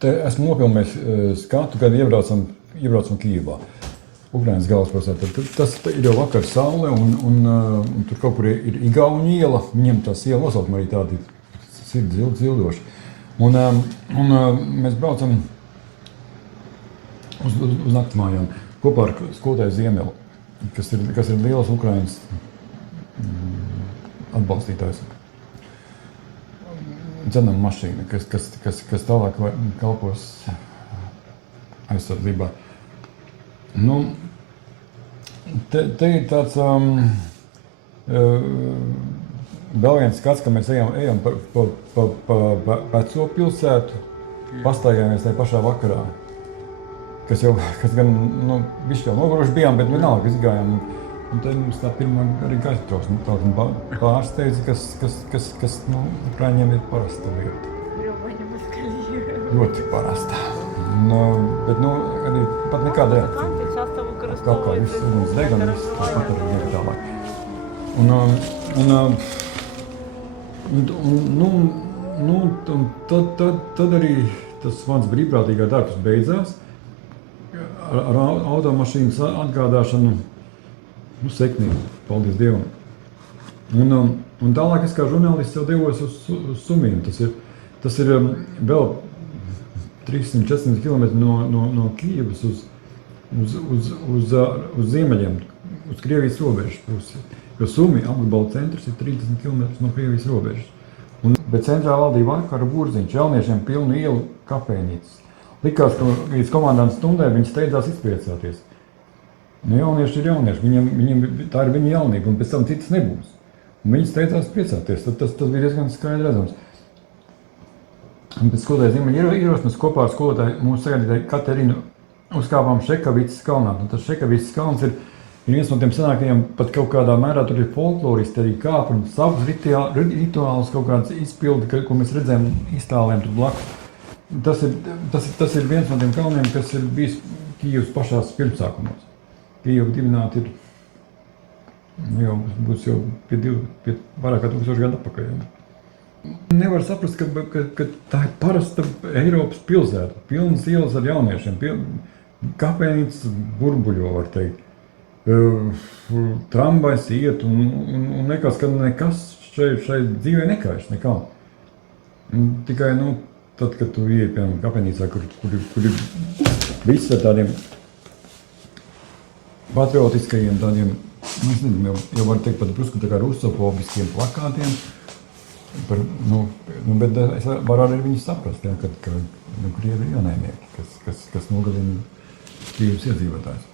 te esmu nopilnījis skatu, kad iebraucam Kijevā. Ukrainas galvaspilsētā. Tas ir jau vakar saule, un tur kaut kur ir Igauņu iela. Viņiem tās iela nosaukuma arī tādi sirds zildoši. Un mēs braucam uz naktsmājām kopā ar skolotāju Ziemeli, kas ir liels Ukrainas atbalstītājs. Dzenam mašīna, kas tālāk kalpos aizsardzībā. Nu, te ir tāds vēl viens skats, ka mēs ejam pa veco pilsētu, pastaigājamies tajā pašā vakarā, kas gan, bišķi jau noguruši bijām, bet vienalga izgājām. Un te mums tā pirmā arī gaisa trauksme pārsteidza, kas Ukraiņiem ir parasta lieta. Ļoti parasta. Bet arī pat nekāda reakcija. Kaut kā viss uguns deg un viss pat arī iet tālāk. Tad arī tas mans brīvprātīgā darbs beidzās ar automašīnas atgādāšanu sekmīgi, paldies Dievam. Un tālāk es kā žurnālists jau devos uz Sumīnu. Tas ir vēl 300-400 km no Kijevas uz ziemeļiem, uz Krievijas robežas pusi. Jo Sumi apgabala centrs ir 30 km no Krievijas robežas. Bet centrā valdīja vakara burziņš, jauniešiem pilnu ielu kafejnīcas. Likās, ka līdz komandantas stundai viņi steidzās izpriecāties. Jaunieši ir jaunieši, tā ir viņa jaunība, un pēc tam citas nebūs. Un viņi steidzās priecāties, tas bija diezgan skaidri redzams. Un pēc skolotāja Ziemeļa ierosmes kopā ar skolotāju mūsu sagaidītāju Katerinu uzkāpām Šekavicas kalnā. Un tas Šekavicas kalns ir viens no tiem senākajiem, pat kaut kādā mērā tur ir folkloristi, arī kāp un savus rituālus, kaut kādas izpildi, ko mēs redzējām iztālēm tur blakus. Tas ir viens no tiem kalniem, kas ir bijis Kijevas pašās pirmsākumos. Kijeva dibināta ir, būs jau pie vairāk kā 1000 gadu atpakaļ. Nevar saprast, ka tā ir parasta Eiropas pilsēta, pilnas ielas ar jauniešiem, kafejnīcas burbuļo, var teikt. Trambais iet un nekas, ka nekas šai dzīvē nekaiš nekā. Tikai, tad, kad tu ieej, piemēram, kafejnīcā, kur ir viss ar tādiem patriotiskajiem tādiem, es nezinu, jau var teikt pat drusku tā kā rusofobiskiem plakātiem, bet es varu arī viņus saprast, kad Krievi ir ienaidnieki, kas nogalina Kijevas iedzīvotājus.